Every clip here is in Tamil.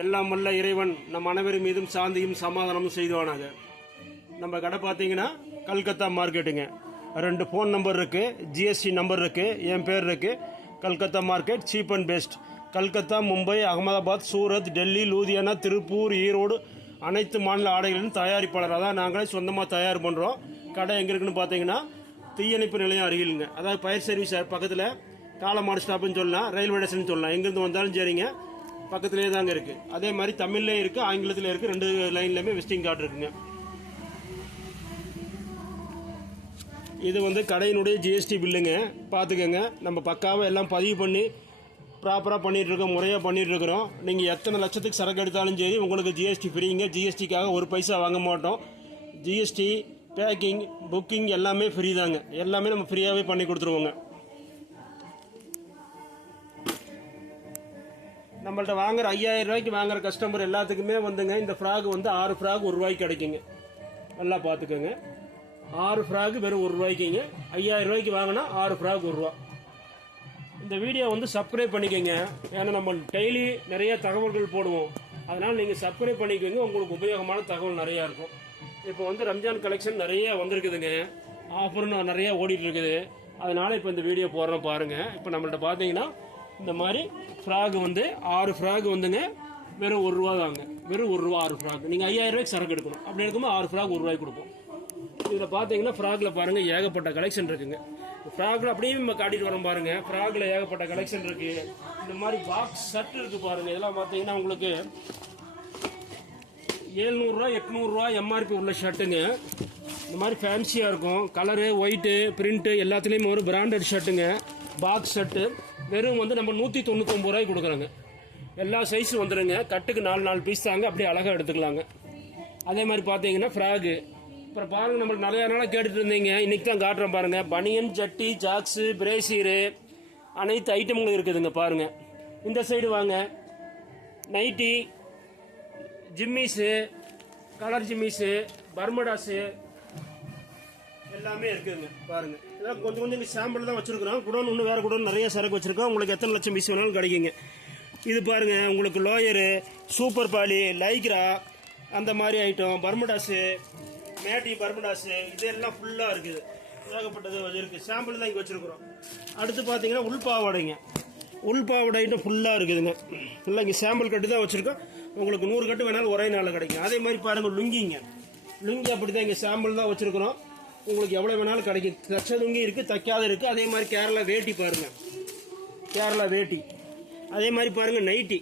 எல்லாம் வல்ல இறைவன் நம் அனைவரும் மீதும் சாந்தியும் சமாதானமும் செய்துவானாங்க நம்ம கடை பார்த்தீங்கன்னா கல்கத்தா மார்க்கெட்டுங்க. ரெண்டு ஃபோன் நம்பர் இருக்குது ஜிஎஸ்டி நம்பர் இருக்குது என் பேர் இருக்குது Calcutta market cheap and best Calcutta Mumbai Ahmedabad Surat Delhi Ludhiana Tiruppur Erode அனைத்து மாநில ஆடைகளின் தயாரிப்பாளர் அதான் நாங்களே சொந்தமாக தயார் பண்ணுறோம் கடை எங்கே இருக்குன்னு பார்த்தீங்கன்னா தீயணைப்பு நிலையம் அருகிலுங்க. அதாவது பயிர் சர்வீஸ் பக்கத்தில் காலமாடு ஸ்டாப்புன்னு சொல்லலாம் ரயில்வே ஸ்டேஷன் சொல்லலாம். எங்கேருந்து வந்தாலும் சரிங்க. பக்கத்துலேயே தாங்க இருக்குது அதே மாதிரி தமிழ்லேயும் இருக்குது ஆங்கிலத்தில் இருக்குது ரெண்டு லைன்லையுமே விசிட்டிங் கார்டு இருக்குங்க. இது வந்து கடையினுடைய ஜிஎஸ்டி பில்லுங்க பார்த்துக்கோங்க நம்ம பக்காவாக எல்லாம் பதிவு பண்ணி ப்ராப்பராக பண்ணிட்டு இருக்கோம் முறையாக பண்ணிட்டு இருக்கிறோம் நீங்கள் எத்தனை லட்சத்துக்கு சரக்கு எடுத்தாலும் சரி உங்களுக்கு ஜிஎஸ்டி ஃப்ரீங்க ஜிஎஸ்டிக்காக ஒரு பைசா வாங்க மாட்டோம். ஜிஎஸ்டி பேக்கிங் புக்கிங் எல்லாமே ஃப்ரீ தாங்க. எல்லாமே நம்ம ஃப்ரீயாகவே பண்ணி கொடுத்துருவோங்க. நம்மள்ட்ட வாங்குற ஐயாயிரம் ரூபாய்க்கு வாங்குற கஸ்டமர் எல்லாத்துக்குமே வந்துங்க இந்த ஃப்ராக் வந்து ஆறு ஃப்ராக் ஒரு ரூபாய்க்கு கிடைக்குங்க. நல்லா பார்த்துக்கோங்க ஆறு ஃப்ராக் வெறும் ஒரு ரூபாய்க்குங்க. ஐயாயிரம் ரூபாய்க்கு வாங்கினா ஆறு ஃப்ராக் ஒரு ரூபா. இந்த வீடியோ வந்து சப்ஸ்கிரைப் பண்ணிக்கோங்க. ஏன்னா நம்ம டெய்லி நிறைய தகவல்கள் போடுவோம். அதனால் நீங்கள் சப்ஸ்கிரைப் பண்ணிக்கோங்க. உங்களுக்கு உபயோகமான தகவல் நிறையா இருக்கும். இப்போ வந்து ரம்ஜான் கலெக்ஷன் நிறைய வந்திருக்குதுங்க. ஆஃபர்னு நிறைய ஓடிட்டு இருக்குது. அதனால் இப்போ இந்த வீடியோ போடுறோம் பாருங்கள் இப்போ நம்மள்ட்ட பார்த்தீங்கன்னா இந்த மாதிரி ஃப்ராக் வந்து ஆறு ஃப்ராக் வந்துங்க. வெறும் ஒரு ரூபா தாங்க. வெறும் ஒரு ரூபா ஆறு ஃப்ராக் நீங்கள் ஐயாயிரம் ரூபாய்க்கு சரக்கு எடுக்கணும். அப்படி எடுக்கும்போது ஆறு ஃப்ராக் ஒரு ரூபாய்க்கு கொடுப்போம். இதில் பார்த்தீங்கன்னா ஃப்ராகில் பாருங்கள் ஏகப்பட்ட கலெக்ஷன் இருக்குங்க. ஃப்ராக்ல அப்படியே நம்ம காட்டிட்டு வரோம் பாருங்க. ஃப்ராகில் ஏகப்பட்ட கலெக்ஷன் இருக்கு. இந்த மாதிரி பாக்ஸ் ஷர்ட் இருக்கு பாருங்கள் இதெல்லாம் பார்த்தீங்கன்னா உங்களுக்கு ஏழ்நூறுரூவா எட்நூறுரூவா எம்ஆர்பி உள்ள ஷர்ட்டுங்க இந்த மாதிரி ஃபேன்சியாக இருக்கும். கலரு ஒயிட்டு பிரிண்ட்டு எல்லாத்துலேயுமே ஒரு பிராண்டட் ஷர்ட்டுங்க பாக்ஸ் ஷர்ட்டு வெறும் வந்து நம்ம நூற்றி தொண்ணூத்தொம்பது ரூபாய்க்கு கொடுக்குறோங்க. எல்லா சைஸும் வந்துடுங்க கட்டுக்கு நாலு நாலு பீஸ் தாங்க. அப்படியே அழகாக எடுத்துக்கலாங்க. அதே மாதிரி பார்த்தீங்கன்னா ஃப்ராகு அப்புறம் பாருங்க நம்மளுக்கு நிறைய நாளாக கேட்டுட்டு இருந்தீங்க. இன்னைக்கு தான் காட்டுறேன் பாருங்கள் பனியன் ஜட்டி ஜாக்ஸு பிரேசீரு அனைத்து ஐட்டமும் இருக்குதுங்க பாருங்க. இந்த சைடு வாங்க. நைட்டி ஜிம்மிஸு கலர் ஜிம்மிஸு பர்மடாஸு எல்லாமே இருக்குதுங்க பாருங்கள் இதெல்லாம் கொஞ்சம் கொஞ்சம் சாம்பிள் தான் வச்சிருக்கிறோம். குடோன் இன்னும் வேறு குடோன் நிறைய சரக்கு வச்சுருக்கோம். உங்களுக்கு எத்தனை லட்சம் பீஸ் வேணாலும் கிடைக்குங்க. இது பாருங்க உங்களுக்கு லோயரு சூப்பர் பாலி லைக்ரா அந்த மாதிரி ஐட்டம் பர்மடாஸு மேட்டி பர்மடாஸு இதெல்லாம் ஃபுல்லாக இருக்குது. ஏகப்பட்டது இருக்குது சாம்பிள் தான் இங்கே வச்சுருக்குறோம். அடுத்து பார்த்தீங்கன்னா உள்பாவாடைங்க உள்பாவாடை ஐட்டம் ஃபுல்லாக இருக்குதுங்க. ஃபுல்லாக இங்கே சாம்பிள் கட்டு தான் வச்சுருக்கோம். உங்களுக்கு நூறு கட்டு வேணாலும் ஒரே நாளில் கிடைக்கும். அதே மாதிரி பாருங்கள் லுங்கிங்க. லுங்கி அப்படி தான் இங்கே சாம்பிள் தான் வச்சுருக்குறோம். உங்களுக்கு எவ்வளோ வேணாலும் கிடைக்கும். தச்சதுங்க இருக்குது தைக்காத இருக்குது அதே மாதிரி கேரளா வேட்டி பாருங்கள் கேரளா வேட்டி. அதே மாதிரி பாருங்கள் நைட்டி.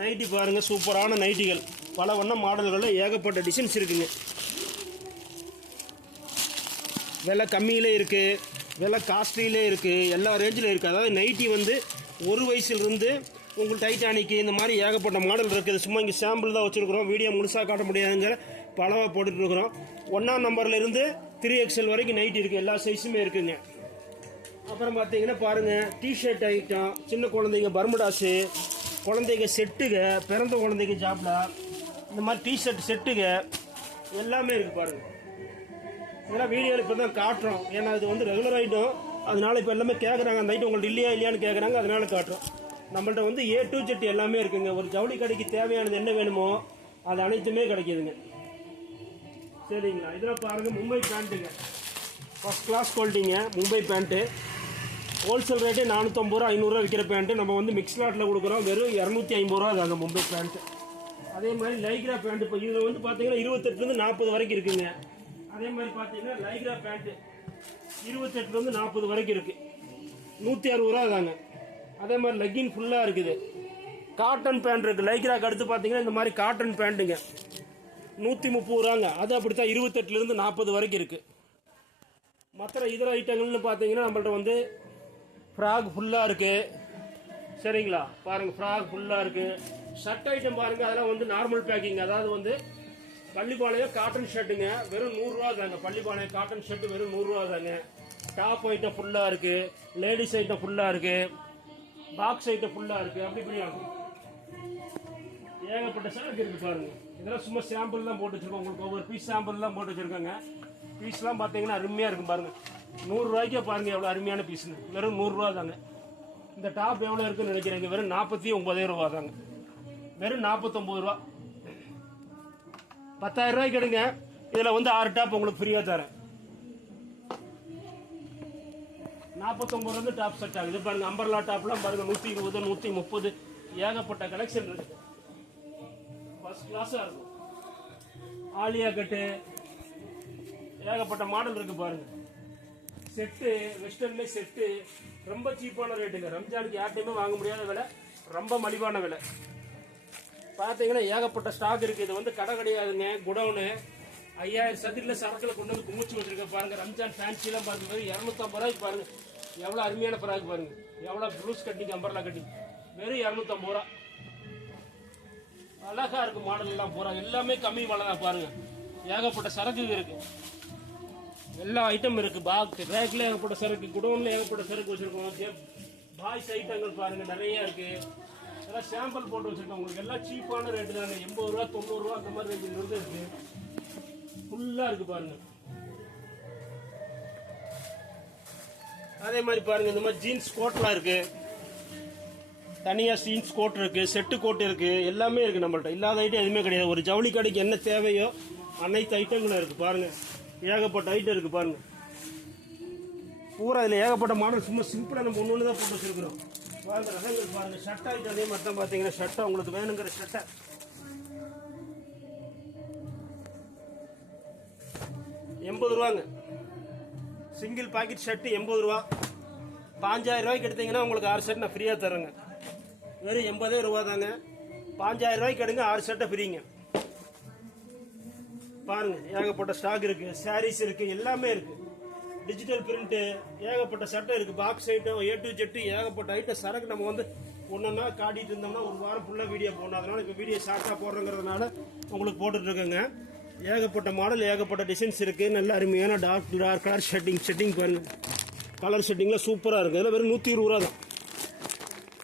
நைட்டி பாருங்கள் சூப்பரான நைட்டிகள். பல வண்ண மாடல்களில் ஏகப்பட்ட டிசைன்ஸ் இருக்குங்க. விலை கம்மியிலே இருக்குது விலை காஸ்ட்லியிலே இருக்குது எல்லா ரேஞ்சிலும் இருக்குது அதாவது நைட்டி வந்து ஒரு வயசுலேருந்து உங்களுக்கு டைட்டானிக்கு இந்த மாதிரி ஏகப்பட்ட மாடல் இருக்குது. சும்மா இங்கே சாம்பிள் தான் வச்சுருக்குறோம். வீடியோ முழுசாக காட்ட முடியாதுங்கிற பலவாக போட்டுட்ருக்குறோம் ஒன்றாம் நம்பர்லேருந்து த்ரீ எக்ஸல் வரைக்கும் நைட்டி இருக்குது எல்லா சைஸுமே இருக்குங்க. அப்புறம் பார்த்தீங்கன்னா பாருங்கள் டிஷர்ட் ஐட்டம் சின்ன குழந்தைங்க பர்முடாஸு குழந்தைங்க செட்டுக பிறந்த குழந்தைங்க ஜாப்டா இந்த மாதிரி டிஷர்ட் செட்டுக எல்லாமே இருக்குது பாருங்கள் இதெல்லாம் வீடியோவில் இப்போ தான் காட்டுறோம். ஏன்னா இது வந்து ரெகுலர் ஐட்டம் அதனால இப்போ எல்லாமே கேட்குறாங்க அந்த ஐட்டம் உங்கள்ட்ட இல்லையா இல்லையான்னு கேட்குறாங்க அதனால காட்டுறோம். நம்மள்ட்ட வந்து ஏ டு ஜெட் எல்லாமே இருக்குங்க. ஒரு ஜவுளி கடைக்கு தேவையானது என்ன வேணுமோ அது அனைத்துமே கிடைக்குதுங்க. சரிங்களா? இதில் பாருங்க மும்பை பேண்ட்டுங்க. ஃபஸ்ட் கிளாஸ் குவாலிட்டிங்க மும்பை பேண்ட்டு. ஹோல்சேல் ரேட்டு நானூற்றம்பது ரூபா ஐநூறுரூவா விற்கிற பேண்ட்டு. நம்ம வந்து மிக்ஸ் லாட்டில் கொடுக்குறோம். வெறும் இரநூத்தி ஐம்பது ரூபா தாங்க மும்பை பேண்ட்டு. அதே மாதிரி லைக்ரா பேண்ட் இப்போ இதில் வந்து பார்த்தீங்கன்னா இருபத்தெட்டுலேருந்து நாற்பது வரைக்கும் இருக்குங்க. அதே மாதிரி பார்த்தீங்கன்னா லைக்ரா பேண்ட்டு இருபத்தெட்டுலேருந்து நாற்பது வரைக்கும் இருக்குது நூற்றி அறுபது ரூபா தாங்க அதே மாதிரி லெக்கின் ஃபுல்லாக இருக்குது. காட்டன் பேண்ட் இருக்குது லைக்ராக்கு அடுத்து பார்த்தீங்கன்னா இந்த மாதிரி காட்டன் பேண்ட்டுங்க நூற்றி முப்பது ரூபாங்க. அது அப்படித்தான் இருபத்தெட்டுலேருந்து நாற்பது வரைக்கும் இருக்குது மற்ற இதர ஐட்டங்கள்னு பார்த்தீங்கன்னா நம்மள்ட்ட வந்து ஃப்ராக் ஃபுல்லாக இருக்குது சரிங்களா? பாருங்கள் ஃப்ராக் ஃபுல்லாக இருக்குது ஷர்ட் ஐட்டம் பாருங்கள் அதெல்லாம் வந்து நார்மல் பேக்கிங் அதாவது வந்து பள்ளிப்பாளையம் காட்டன் ஷர்ட்டுங்க வெறும் நூறுரூவா தாங்க. பள்ளிப்பாளையம் காட்டன் ஷர்ட்டு வெறும் நூறுரூவா தாங்க. டாப் ஐட்டம் ஃபுல்லாக இருக்குது லேடிஸ் ஐட்டம் ஃபுல்லாக இருக்குது பாக்ஸ் ஐட்டம் ஃபுல்லாக இருக்குது அப்படி இப்படி ஆகும். ஏகப்பட்ட சரக்கு இருக்குது பாருங்கள் இதெல்லாம் சும்மா சாம்பிள் தான் போட்டு வச்சுருக்கோம். உங்களுக்கு ஒவ்வொரு பீஸ் சாம்பிள் தான் போட்டு வச்சுருக்காங்க. பீஸ்லாம் பார்த்தீங்கன்னா அருமையாக இருக்கும் பாருங்கள் நூறுரூவாய்க்கே பாருங்கள் எவ்வளோ அருமையான பீஸ்னு வெறும் நூறுரூவா தாங்க. இந்த டாப் எவ்வளோ இருக்குன்னு நினைக்கிறேங்க? வெறும் நாற்பத்தி ஒம்பதாயிரம் ரூபா தாங்க. வெறும் நாற்பத்தொம்பது ரூபா. பத்தாயிரம் ரூபாய்க்கு எடுங்க. இதில் வந்து ஆறு டாப் உங்களுக்கு ஃப்ரீயாக தரேன். நாற்பத்தொம்பது வந்து டாப் செட் ஆகுது. பாருங்கள் அம்பர்லா டாப்லாம் பாருங்கள் நூற்றி இருபது நூற்றி முப்பது ஏகப்பட்ட கலெக்ஷன் இருக்குது ஃபர்ஸ்ட் கிளாஸாக இருக்கும். ஆலியா கட்டு ஏகப்பட்ட மாடல் இருக்குது பாருங்கள் செட்டு வெஸ்டர்ன்லேயே செட்டு ரொம்ப சீப்பான ரேட்டுங்க ரம்ஜானுக்கு யார்ட்டையுமே வாங்க முடியாத விலை ரொம்ப மலிவான விலை. பார்த்தீங்கன்னா ஏகப்பட்ட ஸ்டாக் இருக்குது இது வந்து கடை கிடையாதுங்க குடவுனு ஐயாயிரம் சதுரில் சரக்கில் கொண்டு வந்து குமிச்சு வச்சிருக்க பாருங்கள் ரம்ஜான் ஃபேன்சிலாம் பார்க்கும்போது இரநூத்தம்பது ரூபாய்க்கு பாருங்கள் எவ்வளோ அருமையான பிராக் பாருங்கள் எவ்வளோ ப்ளூஸ் கட்டிங் அம்பர்லா கட்டிங் வெறும் இரநூத்தம்பது ரூபா. அழகா இருக்கும் மாடல் எல்லாம் பூரா. எல்லாமே கம்மி விலை தான் ஏகப்பட்ட சரக்கு இருக்குது எல்லா ஐட்டம் இருக்குது பாக் ரேக்கில் ஏகப்பட்ட சரக்கு குடோனில் ஏகப்பட்ட சரக்கு வச்சிருக்கோம். பாய்ஸ் ஐட்டங்கள் பாருங்கள் நிறையா இருக்குது எல்லாம் சாம்பிள் போட்டு வச்சுருக்கோம். உங்களுக்கு எல்லாம் சீப்பான ரேட்டு தானே. எண்பது ரூபா தொண்ணூறுரூவா அந்த மாதிரி ரேட்டு இருக்குது ஃபுல்லாக ஃபுல்லா இருக்கு பாருங்க. அதே மாதிரி பாருங்க இந்த மாதிரி ஜீன்ஸ் கோட்லாம் இருக்கு. தனியாக ஜீன்ஸ் கோட் இருக்கு செட்டு கோட் இருக்கு எல்லாமே இருக்கு நம்மள்ட்ட. இல்லாத ஐட்டம் எதுவுமே கிடையாது. ஒரு ஜவுளி கடைக்கு என்ன தேவையோ அனைத்து ஐட்டங்களும் இருக்கு பாருங்க. ஏகப்பட்ட ஐட்டம் இருக்கு பாருங்க. பூரா அதில் ஏகப்பட்ட மாடல் சும்மா சிம்பிளாக நம்ம ஒன்று தான் போட்டு வச்சிருக்கிறோம். பாருங்க ரகங்கள் பாருங்க. ஷர்ட் ஐட்டம் அதே மாதிரி தான் பார்த்தீங்கன்னா ஷர்ட்டை உங்களுக்கு வேணுங்கிற ஷர்ட்டை எண்பது ரூபாங்க. சிங்கிள் பாக்கெட் ஷர்ட்டு எண்பது ரூபா. பாஞ்சாயிரம் ரூபாய்க்கு எடுத்தீங்கன்னா உங்களுக்கு ஆறு ஷர்ட் நான் ஃப்ரீயாக தரேங்க வெறும் எண்பதே ரூபா தாங்க. பாஞ்சாயிரம் ரூபாய்க்கு எடுங்க ஆறு ஷர்ட்டை ஃப்ரீங்க பாருங்க ஏகப்பட்ட ஸ்டாக் இருக்கு சாரீஸ் இருக்கு எல்லாமே இருக்கு. டிஜிட்டல் பிரிண்ட்டு ஏகப்பட்ட சட்டை இருக்கு. Box item A to Z ஏகப்பட்ட ஐட்டம் சரக்கு நம்ம வந்து ஒன்றா காட்டிட்டு இருந்தோம்னா ஒரு வாரம் ஃபுல்லாக வீடியோ போடணும். அதனால இப்போ வீடியோ ஷார்ட்டாக போடுறங்கிறதுனால உங்களுக்கு போட்டுட்ருக்கேங்க ஏகப்பட்ட மாடல் ஏகப்பட்ட டிசைன்ஸ் இருக்குது நல்ல அருமையான dark dark colour shading shading பாருங்கள் கலர் ஷெட்டிங்லாம் சூப்பராக இருக்குது இதில் வெறும் நூற்றி இருபது ரூபா தான்.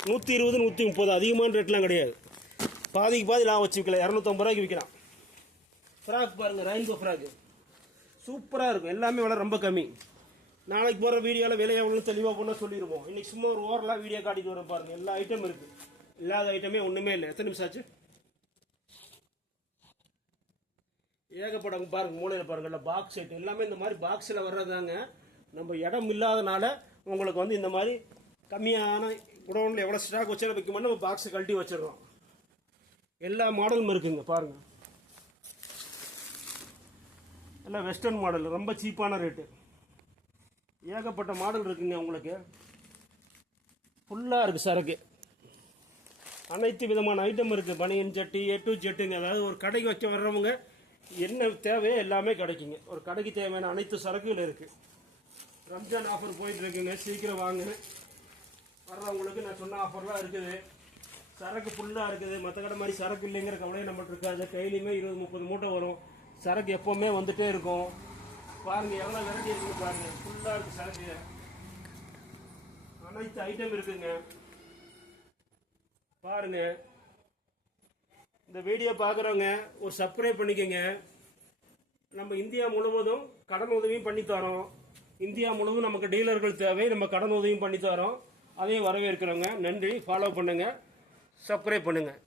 நூற்றி இருபது நூற்றி முப்பது. அதிகமான ரேட்லாம் கிடையாது. பாதிக்கு பாதி நான் வச்சு இரநூத்தம்பது ரூபாய்க்கு விற்கிறான் ஃப்ராக் பாருங்கள் ரெயின்போ ஃப்ராக்கு சூப்பராக இருக்கும். எல்லாமே விலை ரொம்ப கம்மி. நாளைக்கு போகிற வீடியோவில் விலை எவ்வளோ தெளிவாக போனால் சொல்லிடுவோம் இன்னைக்கு சும்மா ஒரு ஓரலாக வீடியோ காட்டிட்டு வரேன் பாருங்கள் எல்லா ஐட்டம் இருக்குது இல்லாத ஐட்டமே ஒன்றுமே இல்லை. எத்தனை நிமிஷம் ஆச்சு? ஏகப்படம் பாருங்க மூலையில் பாருங்கள்ல பாக்ஸ் ஐட்டம் எல்லாமே இந்த மாதிரி பாக்ஸில் வர்றதாங்க. நம்ம இடம் இல்லாதனால உங்களுக்கு வந்து இந்த மாதிரி கம்மியான குடோனில் எவ்வளோ ஸ்டாக் வச்சாலும் வைக்கும்போது நம்ம பாக்ஸை கழட்டி வச்சிடுறோம். எல்லா மாடலும் இருக்குங்க பாருங்க. எல்லாம் வெஸ்டர்ன் மாடல் ரொம்ப சீப்பான ரேட்டு ஏகப்பட்ட மாடல் இருக்குங்க உங்களுக்கு. ஃபுல்லாக இருக்குது சரக்கு. அனைத்து விதமான ஐட்டம் இருக்குது பனியன் சட்டி ஏ சட்டுங்க ஜெட்டுங்க அதாவது ஒரு கடைக்கு வைக்க வர்றவங்க என்ன தேவையோ எல்லாமே கிடைக்குங்க. ஒரு கடைக்கு தேவையான அனைத்து சரக்குகள் இருக்குது ரம்ஜான் ஆஃபர் போயிட்டுருக்குங்க சீக்கிரம் வாங்க. வர்றவங்களுக்கு நான் சொன்ன ஆஃபர்லாம் இருக்குது. சரக்கு ஃபுல்லாக இருக்குது. மற்ற கடை மாதிரி சரக்கு இல்லைங்கிற கவலையும் நம்மகிட்ட இருக்காது. கையிலையுமே இருபது முப்பது மூட்டை வரும். சரக்கு எப்போவுமே வந்துகிட்டே இருக்கும். பாருங்கள் எவ்வளோ வெரைட்டி இருக்குது பாருங்கள் ஃபுல்லாக இருக்குது சரக்கு. அனைத்து ஐட்டம் இருக்குங்க. பாருங்க. இந்த வீடியோ பார்க்குறவங்க ஒரு சப்ஸ்கிரைப் பண்ணிக்கோங்க. நம்ம இந்தியா முழுவதும் கடன் உதவியும் பண்ணித்தரோம் இந்தியா முழுவதும் நமக்கு டீலர்கள் தேவை நம்ம கடன் உதவியும் பண்ணித்தரோம் அதையும் வரவேற்கிறோங்க நன்றி. ஃபாலோ பண்ணுங்க. சப்ஸ்கிரைப் பண்ணுங்கள்